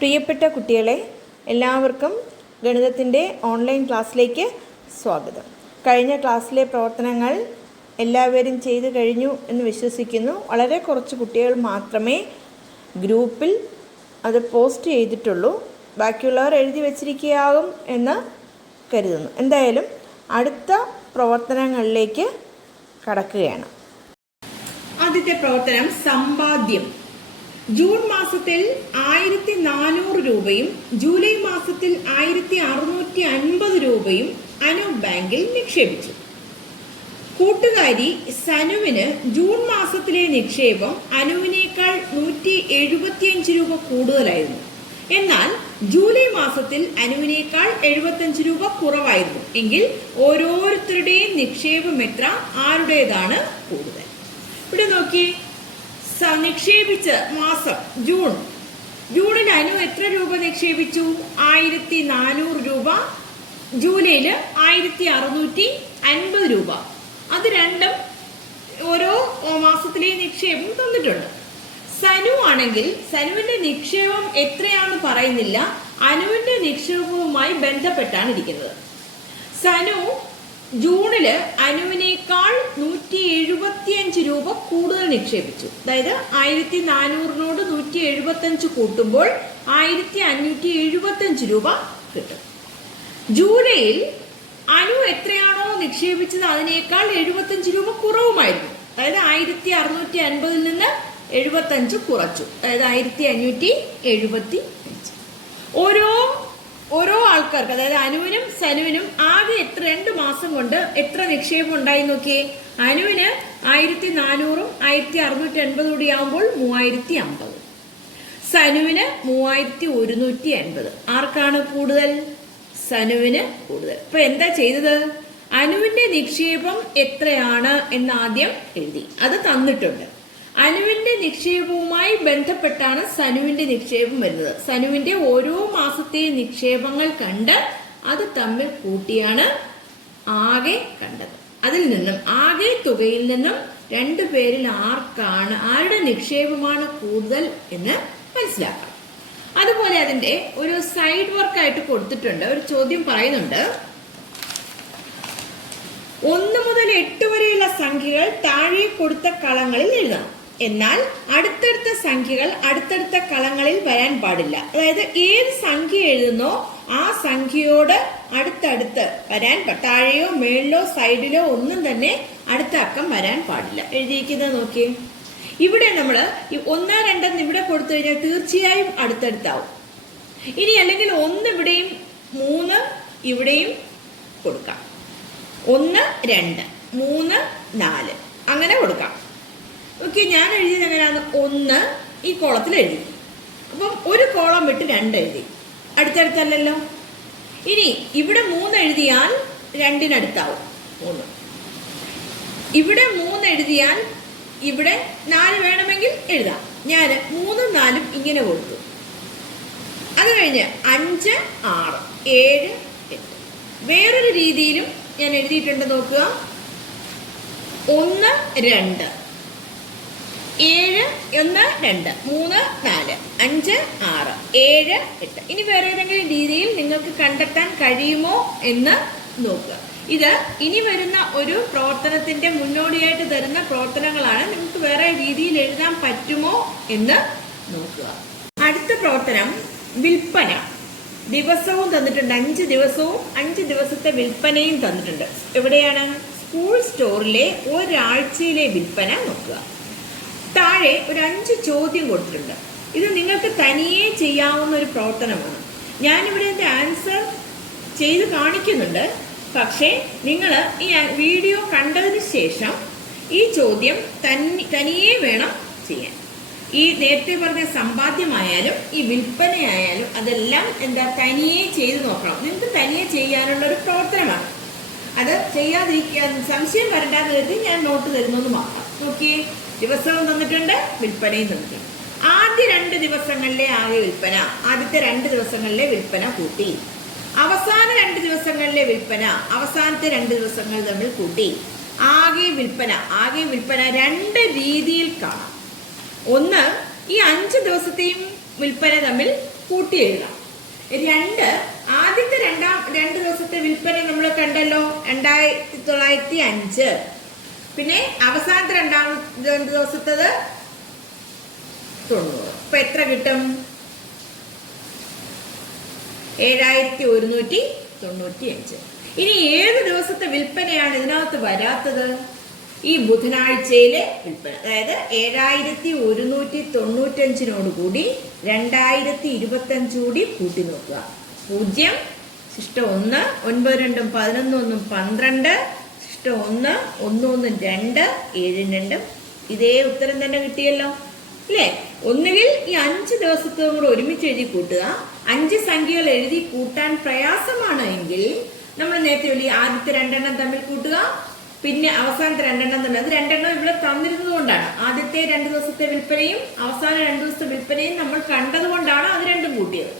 പ്രിയപ്പെട്ട കുട്ടികളെ, എല്ലാവർക്കും ഗണിതത്തിൻ്റെ ഓൺലൈൻ ക്ലാസ്സിലേക്ക് സ്വാഗതം. കഴിഞ്ഞ ക്ലാസ്സിലെ പ്രവർത്തനങ്ങൾ എല്ലാവരും ചെയ്തു കഴിഞ്ഞു എന്ന് വിശ്വസിക്കുന്നു. വളരെ കുറച്ച് കുട്ടികൾ മാത്രമേ ഗ്രൂപ്പിൽ അത് പോസ്റ്റ് ചെയ്തിട്ടുള്ളൂ. ബാക്കിയുള്ളവർ എഴുതി വച്ചിരിക്കുകയാകും എന്ന് കരുതുന്നു. എന്തായാലും അടുത്ത പ്രവർത്തനങ്ങളിലേക്ക് കടക്കുകയാണ്. ആദ്യത്തെ പ്രവർത്തനം സമ്പാദ്യം. ജൂൺ മാസത്തിൽ 1400 രൂപയും ജൂലൈ മാസത്തിൽ 1650 രൂപയും അനു ബാങ്കിൽ നിക്ഷേപിച്ചു. കൂട്ടുകാരി സനുവിന് ജൂൺ മാസത്തിലെ നിക്ഷേപം അനുവിനേക്കാൾ 175 രൂപ കൂടുതലായിരുന്നു. എന്നാൽ ജൂലൈ മാസത്തിൽ അനുവിനേക്കാൾ 75 രൂപ കുറവായിരുന്നു. എങ്കിൽ ഓരോരുത്തരുടെയും നിക്ഷേപം എത്ര, ആരുടേതാണ് കൂടുതൽ? ഇവിടെ നോക്കി, നിക്ഷേപിച്ച മാസം ജൂണിൽ അനു എത്ര രൂപ നിക്ഷേപിച്ചു? 1400 രൂപ. ജൂലൈയിൽ 1650 രൂപ. അത് രണ്ടും ഓരോ മാസത്തിലെ നിക്ഷേപം തന്നിട്ടുണ്ട്. സനു ആണെങ്കിൽ സനുവിന്റെ നിക്ഷേപം എത്രയാണെന്ന് പറയുന്നില്ല, അനുവിന്റെ നിക്ഷേപവുമായി ബന്ധപ്പെട്ടാണ് ഇരിക്കുന്നത്. സനു ജൂണില് അനുവിനേക്കാൾ 175 രൂപ കൂടുതൽ നിക്ഷേപിച്ചു. അതായത് 1400നോട് 175 കൂട്ടുമ്പോൾ 1575 രൂപ കിട്ടും. ജൂലൈയിൽ അനു എത്രയാണോ നിക്ഷേപിച്ചത് അതിനേക്കാൾ 75 രൂപ കുറവുമായിരുന്നു. അതായത് 1650 നിന്ന് 75 കുറച്ചു. അതായത് 1575. ഓരോ ആൾക്കാർക്ക്, അതായത് അനുവിനും സനുവിനും ആകെ എത്ര 2 മാസം കൊണ്ട് എത്ര നിക്ഷേപം ഉണ്ടായി നോക്കിയേ. അനുവിന് 1400ഉം 1650 കൂടി ആവുമ്പോൾ 3050. സനുവിന് 3150. ആർക്കാണ് കൂടുതൽ? സനുവിന് കൂടുതൽ. ഇപ്പൊ എന്താ ചെയ്തത്? അനുവിന്റെ നിക്ഷേപം എത്രയാണ് എന്ന് ആദ്യം എഴുതി, അത് തന്നിട്ടുണ്ട്. അനുവിന്റെ നിക്ഷേപവുമായി ബന്ധപ്പെട്ടാണ് സനുവിന്റെ നിക്ഷേപം വരുന്നത്. സനുവിന്റെ ഓരോ മാസത്തെ നിക്ഷേപങ്ങൾ കണ്ട് അത് തമ്മിൽ കൂട്ടിയാണ് ആകെ കണ്ടത്. അതിൽ നിന്നും ആകെ തുകയിൽ നിന്നും 2 പേരിൽ ആരുടെ നിക്ഷേപമാണ് കൂടുതൽ എന്ന് മനസ്സിലാക്കാം. അതുപോലെ അതിന്റെ ഒരു സൈഡ് വർക്കായിട്ട് കൊടുത്തിട്ടുണ്ട്. ഒരു ചോദ്യം പറയുന്നുണ്ട്, 1 മുതൽ 8 വരെയുള്ള സംഖ്യകൾ താഴെ കൊടുത്ത കളങ്ങളിൽ എഴുതണം. എന്നാൽ അടുത്തടുത്ത സംഖ്യകൾ അടുത്തടുത്ത കളങ്ങളിൽ വരാൻ പാടില്ല. അതായത് ഏത് സംഖ്യ എഴുതുന്നോ ആ സംഖ്യയോട് അടുത്തടുത്ത് വരാൻ, താഴെയോ മേളിലോ സൈഡിലോ ഒന്നും തന്നെ അടുത്ത അക്കം വരാൻ പാടില്ല. എഴുതിയിരിക്കുന്നത് നോക്കിയേ. ഇവിടെ നമ്മൾ 1, 2 ഇവിടെ കൊടുത്തു കഴിഞ്ഞാൽ തീർച്ചയായും അടുത്തടുത്താവും. ഇനി അല്ലെങ്കിൽ 1 ഇവിടെയും 3 ഇവിടെയും കൊടുക്കാം. 1, 2, 3, 4 അങ്ങനെ കൊടുക്കാം. ഓക്കെ, ഞാൻ എഴുതിയത് എങ്ങനെയാണ്? 1 ഈ കോളത്തിൽ എഴുതി. അപ്പം ഒരു കോളം വിട്ട് 2 എഴുതി. അടുത്തടുത്തല്ലല്ലോ. ഇനി ഇവിടെ 3 എഴുതിയാൽ 2-നടുത്താവും 3. ഇവിടെ 3 എഴുതിയാൽ ഇവിടെ 4 വേണമെങ്കിൽ എഴുതാം. ഞാൻ 3, 4 ഇങ്ങനെ കൊടുത്തു. അത് കഴിഞ്ഞ് 5, 6, 7, 8. വേറൊരു രീതിയിലും ഞാൻ എഴുതിയിട്ടുണ്ട്. നോക്കുക, 1, 2, 7, 1, 2, 3, 4, 5, 6, 7, 8. ഇനി വേറെ ഏതെങ്കിലും രീതിയിൽ നിങ്ങൾക്ക് കണ്ടെത്താൻ കഴിയുമോ എന്ന് നോക്കുക. ഇത് ഇനി വരുന്ന ഒരു പ്രവർത്തനത്തിന്റെ മുന്നോടിയായിട്ട് തരുന്ന പ്രവർത്തനങ്ങളാണ്. നിങ്ങൾക്ക് വേറെ രീതിയിൽ എഴുതാൻ പറ്റുമോ എന്ന് നോക്കുക. അടുത്ത പ്രവർത്തനം വിൽപ്പന. ദിവസവും തന്നിട്ടുണ്ട്. 5 ദിവസവും 5 ദിവസത്തെ വിൽപ്പനയും തന്നിട്ടുണ്ട്. എവിടെയാണ്? സ്കൂൾ സ്റ്റോറിലെ ഒരാഴ്ചയിലെ വിൽപ്പന നോക്കുക. താഴെ ഒരു 5 ചോദ്യം കൊടുത്തിട്ടുണ്ട്. ഇത് നിങ്ങൾക്ക് തനിയെ ചെയ്യാവുന്ന ഒരു പ്രവർത്തനമാണ്. ഞാനിവിടെ എൻ്റെ ആൻസർ ചെയ്ത് കാണിക്കുന്നുണ്ട്. പക്ഷേ നിങ്ങൾ ഈ വീഡിയോ കണ്ടതിന് ശേഷം ഈ ചോദ്യം തനിയെ വേണം ചെയ്യാൻ. ഈ നേരത്തെ പറഞ്ഞ സമ്പാദ്യമായാലും ഈ വിൽപ്പനയായാലും അതെല്ലാം തനിയെ ചെയ്ത് നോക്കണം. നിങ്ങൾക്ക് തനിയെ ചെയ്യാനുള്ള ഒരു പ്രവർത്തനമാണ്. അത് ചെയ്യാതിരിക്കാൻ സംശയം വരണ്ടാന്ന് കരുതി ഞാൻ നോട്ട് തരുന്നത് മാത്രം. നോക്കിയേ, ദിവസവും തന്നിട്ടുണ്ട്, വിൽപ്പനയും തന്നിട്ടുണ്ട്. ആദ്യ 2 ദിവസങ്ങളിലെ ആകെ വിൽപ്പന, ആദ്യത്തെ 2 ദിവസങ്ങളിലെ വിൽപ്പന കൂട്ടി. അവസാന 2 ദിവസങ്ങളിലെ വിൽപ്പന അവസാനത്തെ 2 ദിവസങ്ങൾ തമ്മിൽ കൂട്ടി. ആകെ വിൽപ്പന 2 രീതിയിൽ കാണാം. ഒന്ന്, ഈ 5 ദിവസത്തെയും വിൽപ്പന തമ്മിൽ കൂട്ടി എഴുതാം. ആദ്യത്തെ രണ്ട് ദിവസത്തെ വിൽപ്പന നമ്മൾ കണ്ടല്ലോ, 2905. പിന്നെ അവസാനത്തെ രണ്ട് ദിവസത്തത് 90. അപ്പൊ എത്ര കിട്ടും? 7195. ഇനി ഏത് ദിവസത്തെ വിൽപ്പനയാണ് ഇതിനകത്ത് വരാത്തത്? ഈ ബുധനാഴ്ചയിലെ വിൽപ്പന. അതായത് 7195 കൂടി 2025 കൂടി കൂട്ടി നോക്കുക. 0 ശിഷ്ടം 1 9 2 11 1 12 ശിഷ്ടം 1 1 1 2 7 2. ഇതേ ഉത്തരം തന്നെ കിട്ടിയല്ലോ അല്ലേ? ഒന്നുകിൽ ഈ 5 ദിവസത്തും കൂടെ ഒരുമിച്ച് എഴുതി കൂട്ടുക. 5 സംഖ്യകൾ എഴുതി കൂട്ടാൻ പ്രയാസമാണ് എങ്കിൽ നമ്മൾ നേരത്തെ ആദ്യത്തെ 2 എണ്ണം തമ്മിൽ കൂട്ടുക, പിന്നെ അവസാനത്തെ 2 എണ്ണം തമ്മിൽ. അത് 2 എണ്ണം ഇവിടെ തന്നിരുന്നത് കൊണ്ടാണ്. ആദ്യത്തെ 2 ദിവസത്തെ വിൽപ്പനയും അവസാന 2 ദിവസത്തെ വിൽപ്പനയും നമ്മൾ കണ്ടത് കൊണ്ടാണ് അത് രണ്ടും കൂട്ടിയത്.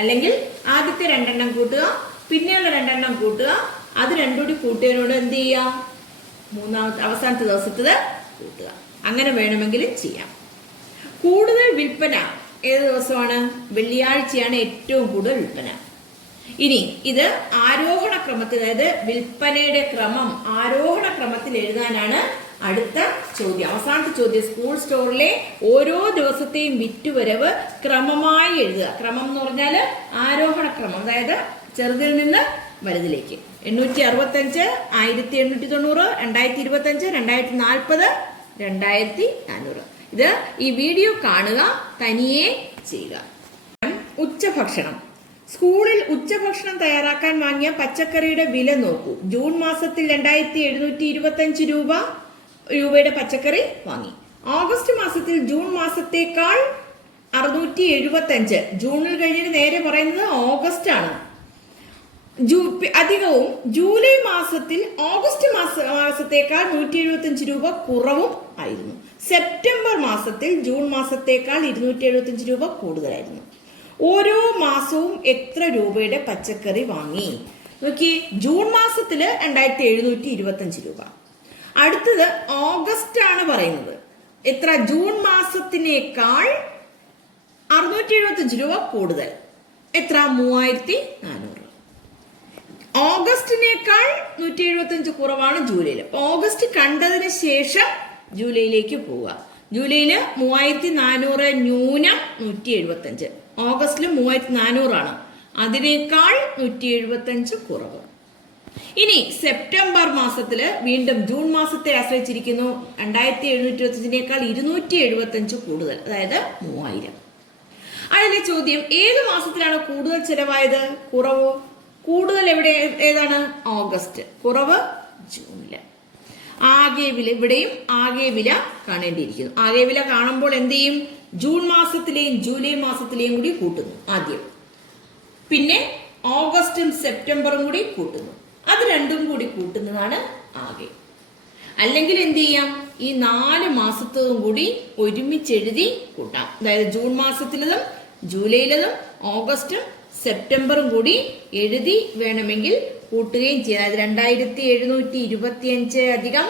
അല്ലെങ്കിൽ ആദ്യത്തെ 2 എണ്ണം കൂട്ടുക, പിന്നെയുള്ള 2 എണ്ണം കൂട്ടുക, അത് രണ്ടും കൂടി കൂട്ടിയതിനോട് എന്ത് ചെയ്യുക? അവസാനത്തെ ദിവസത്തത് കൂട്ടുക. അങ്ങനെ വേണമെങ്കിലും ചെയ്യാം. കൂടുതൽ വിൽപ്പന ഏത് ദിവസമാണ്? വെള്ളിയാഴ്ചയാണ് ഏറ്റവും കൂടുതൽ വിൽപ്പന. ഇനി ഇത് ആരോഹണ ക്രമത്തിൽ, അതായത് വിൽപ്പനയുടെ ക്രമം ആരോഹണ ക്രമത്തിൽ എഴുതാനാണ് അടുത്ത ചോദ്യം. അവസാനത്തെ ചോദ്യം, സ്കൂൾ സ്റ്റോറിലെ ഓരോ ദിവസത്തെയും വിറ്റുവരവ് ക്രമമായി എഴുതുക. ക്രമം എന്ന് പറഞ്ഞാൽ ആരോഹണ ക്രമം, അതായത് ചെറുതിൽ നിന്ന് വലുതിലേക്ക്. 865, 1890, 2025, 2040, 2400. ഇത് ഈ വീഡിയോ കാണുക, തനിയെ ചെയ്യുക. ഉച്ചഭക്ഷണം. സ്കൂളിൽ ഉച്ചഭക്ഷണം തയ്യാറാക്കാൻ വാങ്ങിയ പച്ചക്കറിയുടെ വില നോക്കൂ. ജൂൺ മാസത്തിൽ 2725 രൂപയുടെ പച്ചക്കറി വാങ്ങി. ഓഗസ്റ്റ് മാസത്തിൽ ജൂൺ മാസത്തേക്കാൾ 675. ജൂണിൽ കഴിഞ്ഞിട്ട് നേരെ പറയുന്നത് ഓഗസ്റ്റ് ആണ്. അധികവും. ജൂലൈ മാസത്തിൽ ഓഗസ്റ്റ് മാസത്തേക്കാൾ 175 രൂപ കുറവും ആയിരുന്നു. സെപ്റ്റംബർ മാസത്തിൽ ജൂൺ മാസത്തേക്കാൾ 275 രൂപ കൂടുതലായിരുന്നു. ഓരോ മാസവും എത്ര രൂപയുടെ പച്ചക്കറി വാങ്ങി നോക്കി. ജൂൺ മാസത്തില് 2725 രൂപ. അടുത്തത് ഓഗസ്റ്റ് ആണ് പറയുന്നത്. എത്ര? ജൂൺ മാസത്തിനേക്കാൾ 675 രൂപ കൂടുതൽ. എത്ര? 3400. ഓഗസ്റ്റിനേക്കാൾ 175 കുറവാണ് ജൂലൈയിൽ. ഓഗസ്റ്റ് കണ്ടതിന് ശേഷം ജൂലൈയിലേക്ക് പോവുക. ജൂലൈയില് 3400 ന്യൂനം 175. ഓഗസ്റ്റില് 3400 ആണ്. അതിനേക്കാൾ 175 കുറവ്. ഇനി സെപ്റ്റംബർ മാസത്തില് വീണ്ടും ജൂൺ മാസത്തെ ആശ്രയിച്ചിരിക്കുന്നു. 2725 275 കൂടുതൽ, അതായത് 3000. അതിലെ ചോദ്യം, ഏത് മാസത്തിലാണ് കൂടുതൽ ചെലവായത്? കുറവ് കൂടുതൽ ഏതാണ്? ഓഗസ്റ്റ്. കുറവ് ജൂണില്. ആകെ വില, ഇവിടെയും ആകെ വില കാണേണ്ടിയിരിക്കുന്നു. ആകെ വില കാണുമ്പോൾ എന്ത് ചെയ്യും? ജൂൺ മാസത്തിലെയും ജൂലൈ മാസത്തിലെയും കൂടി കൂട്ടുന്നു ആദ്യം. പിന്നെ ഓഗസ്റ്റും സെപ്റ്റംബറും കൂടി കൂട്ടുന്നു. അത് രണ്ടും കൂടി കൂട്ടുന്നതാണ് ആകെ. അല്ലെങ്കിൽ എന്ത് ചെയ്യാം? ഈ 4 മാസത്തതും കൂടി ഒരുമിച്ചെഴുതി കൂട്ടാം. അതായത് ജൂൺ മാസത്തിലതും ജൂലൈയിലതും ഓഗസ്റ്റും സെപ്റ്റംബറും കൂടി എഴുതി വേണമെങ്കിൽ കൂട്ടുകയും ചെയ്യാം. അതായത് 2725 അധികം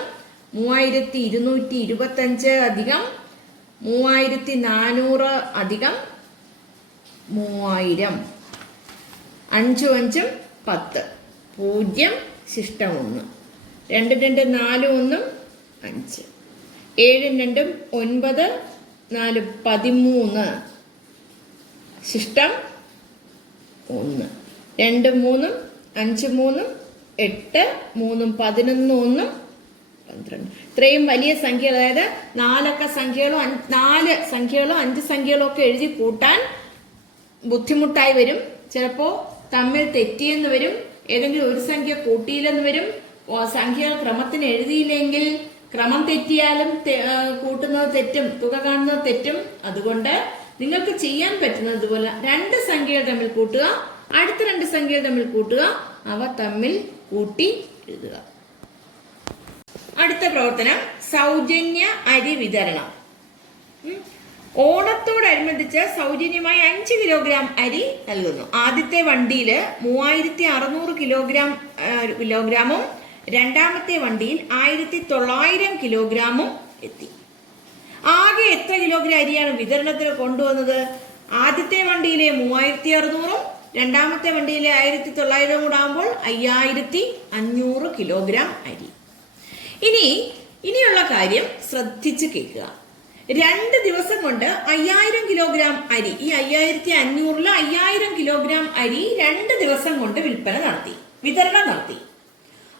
3225 അധികം 3400 അധികം 3000. 5 5 10. 0 ശിഷ്ടം 1. 2 2 4 1 5. 7 2 9 4 13 ശിഷ്ടം 1. 2 3 5 3 8 3 11 1 12. ഇത്രയും വലിയ സംഖ്യകൾ, അതായത് 4 സംഖ്യകളോ 4 സംഖ്യകളോ 5 സംഖ്യകളോ ഒക്കെ എഴുതി കൂട്ടാൻ ബുദ്ധിമുട്ടായി വരും. ചിലപ്പോൾ തമ്മിൽ തെറ്റിയെന്ന് വരും. ഏതെങ്കിലും ഒരു സംഖ്യ കൂട്ടിയില്ലെന്ന് വരും. സംഖ്യകൾ ക്രമത്തിന് എഴുതിയില്ലെങ്കിൽ ക്രമം തെറ്റിയാലും കൂട്ടുന്നത് തെറ്റും, തുക കാണുന്നത് തെറ്റും. അതുകൊണ്ട് നിങ്ങൾക്ക് ചെയ്യാൻ പറ്റുന്നത് ഇതുപോലെ 2 സംഖ്യകൾ തമ്മിൽ കൂട്ടുക, അടുത്ത 2 സംഖ്യകൾ തമ്മിൽ കൂട്ടുക, അവ തമ്മിൽ കൂട്ടി എഴുതുക. അടുത്ത പ്രവർത്തനം, സൗജന്യ അരി വിതരണം. ഓണത്തോടനുബന്ധിച്ച് സൗജന്യമായി 5 കിലോഗ്രാം അരി നൽകുന്നു. ആദ്യത്തെ വണ്ടിയിൽ 3600 കിലോഗ്രാമും രണ്ടാമത്തെ വണ്ടിയിൽ 1900 കിലോഗ്രാമും എത്തി. ആകെ എത്ര കിലോഗ്രാം അരിയാണ് വിതരണത്തിന് കൊണ്ടുവന്നത്? ആദ്യത്തെ വണ്ടിയിലെ 3600-ഉം രണ്ടാമത്തെ വണ്ടിയിലെ 1900 കൂടെ ആകുമ്പോൾ 5500 കിലോഗ്രാം അരി. ഇനിയുള്ള കാര്യം ശ്രദ്ധിച്ച് കേൾക്കുക. 2 ദിവസം കൊണ്ട് 5000 കിലോഗ്രാം അരി, ഈ 5500-ല് 5000 കിലോഗ്രാം അരി 2 ദിവസം കൊണ്ട് വിതരണം നടത്തി.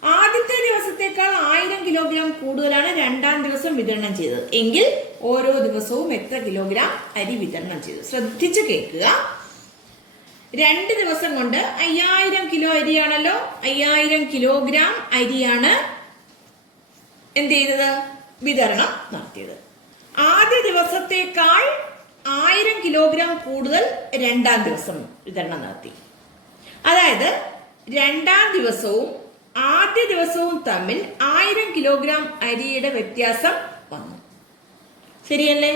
ആദ്യത്തെ ദിവസത്തേക്കാൾ 1000 കിലോഗ്രാം കൂടുതലാണ് രണ്ടാം ദിവസം വിതരണം ചെയ്തത് എങ്കിൽ ഓരോ ദിവസവും എത്ര കിലോഗ്രാം അരി വിതരണം ചെയ്തു? ശ്രദ്ധിച്ച് കേൾക്കുക. 2 ദിവസം കൊണ്ട് 5000 കിലോ അരിയാണല്ലോ, 5000 കിലോഗ്രാം അരിയാണ് എന്ത് ചെയ്തത്? വിതരണം നടത്തിയത്. ആദ്യ ദിവസത്തേക്കാൾ 1000 കിലോഗ്രാം കൂടുതൽ രണ്ടാം ദിവസം വിതരണം നടത്തി. അതായത് രണ്ടാം ദിവസവും ആദ്യ ദിവസവും തമ്മിൽ 1000 കിലോഗ്രാം അരിയുടെ വ്യത്യാസം വന്നു. ശരിയല്ലേ?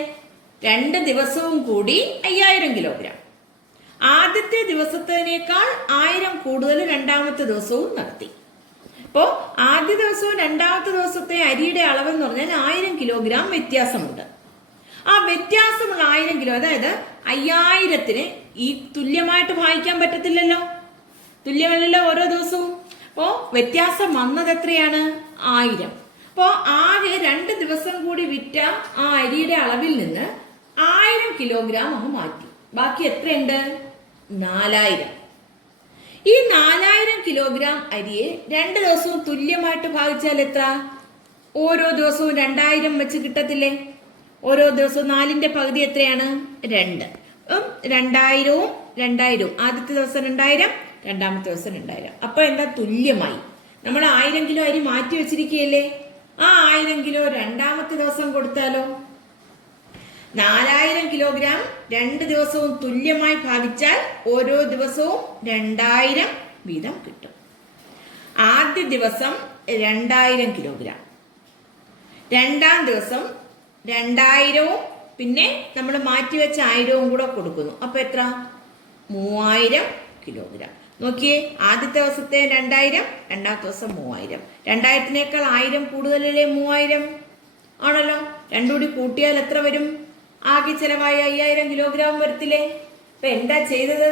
2 ദിവസവും കൂടി 5000 കിലോഗ്രാം. ആദ്യത്തെ ദിവസത്തിനേക്കാൾ 1000 കൂടുതൽ രണ്ടാമത്തെ ദിവസവും നടത്തി. അപ്പോൾ ആദ്യ ദിവസവും രണ്ടാമത്തെ ദിവസത്തെ അരിയുടെ അളവെന്ന് പറഞ്ഞാൽ 1000 കിലോഗ്രാം വ്യത്യാസമുണ്ട്. ആ വ്യത്യാസമുള്ള 1000 കിലോ, അതായത് 5000-ന് ഈ തുല്യമായിട്ട് ഭാഗിക്കാൻ പറ്റത്തില്ലല്ലോ, തുല്യമല്ലല്ലോ ഓരോ ദിവസവും. അപ്പോൾ വ്യത്യാസം വന്നത് എത്രയാണ്? 1000. അപ്പോൾ ആകെ 2 ദിവസം കൂടി വിറ്റ ആ അരിയുടെ അളവിൽ നിന്ന് 1000 കിലോഗ്രാം അങ്ങ് മാറ്റി. ബാക്കി എത്രയുണ്ട്? 4000. ഈ 4000 കിലോഗ്രാം അരിയെ 2 ദിവസവും തുല്യമായിട്ട് ഭാഗിച്ചാൽ എത്ര? ഓരോ ദിവസവും 2000 വെച്ച് കിട്ടത്തില്ലേ? ഓരോ ദിവസവും 4ന്റെ പകുതി എത്രയാണ്? 2. 2000-ഉം 2000-ഉം. ആദ്യത്തെ ദിവസം 2000, രണ്ടാമത്തെ ദിവസം 2000. അപ്പൊ എന്താ? തുല്യമായി. നമ്മൾ 1000 കിലോ അരി മാറ്റി വെച്ചിരിക്കുകയല്ലേ, ആ 1000 കിലോ രണ്ടാമത്തെ ദിവസം കൊടുത്താലോ? 4000 കിലോഗ്രാം 2 ദിവസവും തുല്യമായി ഭാഗിച്ചാൽ ഓരോ ദിവസവും 2000 വീതം കിട്ടും. ആദ്യ ദിവസം 2000 കിലോഗ്രാം, രണ്ടാം ദിവസം 2000-ഉം പിന്നെ നമ്മൾ മാറ്റിവെച്ച 1000-ഉം കൂടെ കൊടുക്കുന്നു. അപ്പൊ എത്ര? 3000 കിലോഗ്രാം. നോക്കിയേ, ആദ്യത്തെ ദിവസത്തെ 2000, രണ്ടാമത്തെ ദിവസം 3000. 2000-നേക്കാൾ 1000 കൂടുതലല്ലേ 3000 ആണല്ലോ. രണ്ടും കൂടി കൂട്ടിയാൽ എത്ര വരും? ആകെ ചെലവായ 5000 കിലോഗ്രാം വരത്തില്ലേ? അപ്പൊ എന്താ ചെയ്തത്?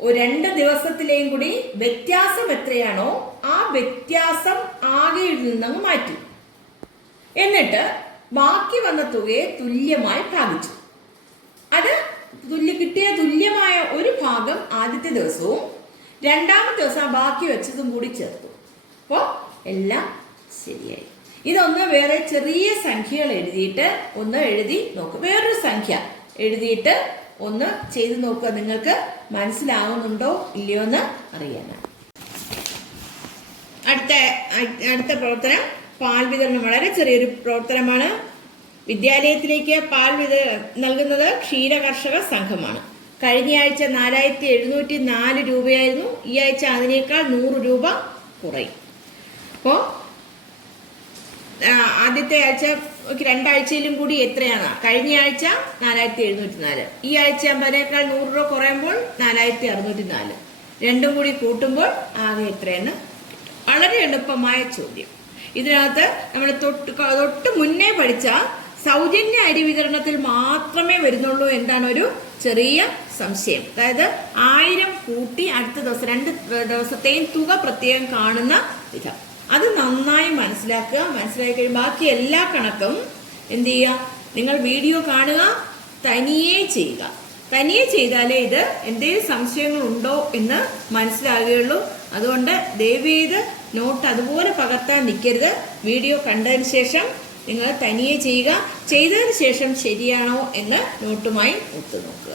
2 ദിവസത്തിലെയും കൂടി വ്യത്യാസം എത്രയാണോ ആ വ്യത്യാസം ആകെയിൽ നിന്നങ്ങ് മാറ്റി. എന്നിട്ട് ബാക്കി വന്ന തുകയെ തുല്യമായി ഭാഗിച്ചു. അത് കിട്ടിയ തുല്യമായ ഒരു ഭാഗം ആദ്യത്തെ ദിവസവും രണ്ടാമത്തെ ദിവസം ബാക്കി വെച്ചതും കൂടി ചേർത്തു. അപ്പോൾ എല്ലാം ശരിയായി. ഇതൊന്ന് വേറെ ചെറിയ സംഖ്യകൾ എഴുതിയിട്ട് ഒന്ന് എഴുതി നോക്കുക. വേറൊരു സംഖ്യ എഴുതിയിട്ട് ഒന്ന് ചെയ്തു നോക്കുക. നിങ്ങൾക്ക് മനസ്സിലാവുന്നുണ്ടോ ഇല്ലയോ എന്ന് അറിയാനാണ്. അടുത്ത പ്രവർത്തനം പാൽ വിതരണം. വളരെ ചെറിയൊരു പ്രവർത്തനമാണ്. വിദ്യാലയത്തിലേക്ക് പാൽ നൽകുന്നത് ക്ഷീരകർഷക സംഘമാണ്. കഴിഞ്ഞ ആഴ്ച 4704 രൂപയായിരുന്നു. ഈ ആഴ്ച അതിനേക്കാൾ 100 രൂപ കുറയും. അപ്പോൾ ആദ്യത്തെ ആഴ്ച 2 ആഴ്ചയിലും കൂടി എത്രയാണ്? കഴിഞ്ഞ ആഴ്ച 4704, ഈ ആഴ്ച അതിനേക്കാൾ 100 രൂപ കുറയുമ്പോൾ 4604. രണ്ടും കൂടി കൂട്ടുമ്പോൾ ആകെ എത്രയെന്ന് വളരെ എളുപ്പമായ ചോദ്യം. ഇതിനകത്ത് നമ്മൾ തൊട്ട് മുന്നേ പഠിച്ച സൗജന്യ അരി വിതരണത്തിൽ മാത്രമേ വരുന്നുള്ളൂ എന്താണ് ഒരു ചെറിയ സംശയം. അതായത് 1000 കൂട്ടി അടുത്ത ദിവസം 2 ദിവസത്തെയും തുക പ്രത്യേകം കാണുന്ന വിധം. അത് നന്നായി മനസ്സിലാക്കുക. മനസ്സിലാക്കി കഴിയുമ്പോൾ ബാക്കി എല്ലാ കണക്കും എന്ത് ചെയ്യുക? നിങ്ങൾ വീഡിയോ കാണുക, തനിയെ ചെയ്യുക. തനിയെ ചെയ്താലേ ഇത് എന്തെങ്കിലും സംശയങ്ങളുണ്ടോ എന്ന് മനസ്സിലാകുകയുള്ളൂ. അതുകൊണ്ട് ദയവേത് നോട്ട് അതുപോലെ പകർത്താൻ നിൽക്കരുത്. വീഡിയോ കണ്ടതിന് ശേഷം നിങ്ങൾ തനിയെ ചെയ്യുക. ചെയ്തതിന് ശേഷം ശരിയാണോ എന്ന് നോട്ടുമായി ഒത്തു നോക്കുക.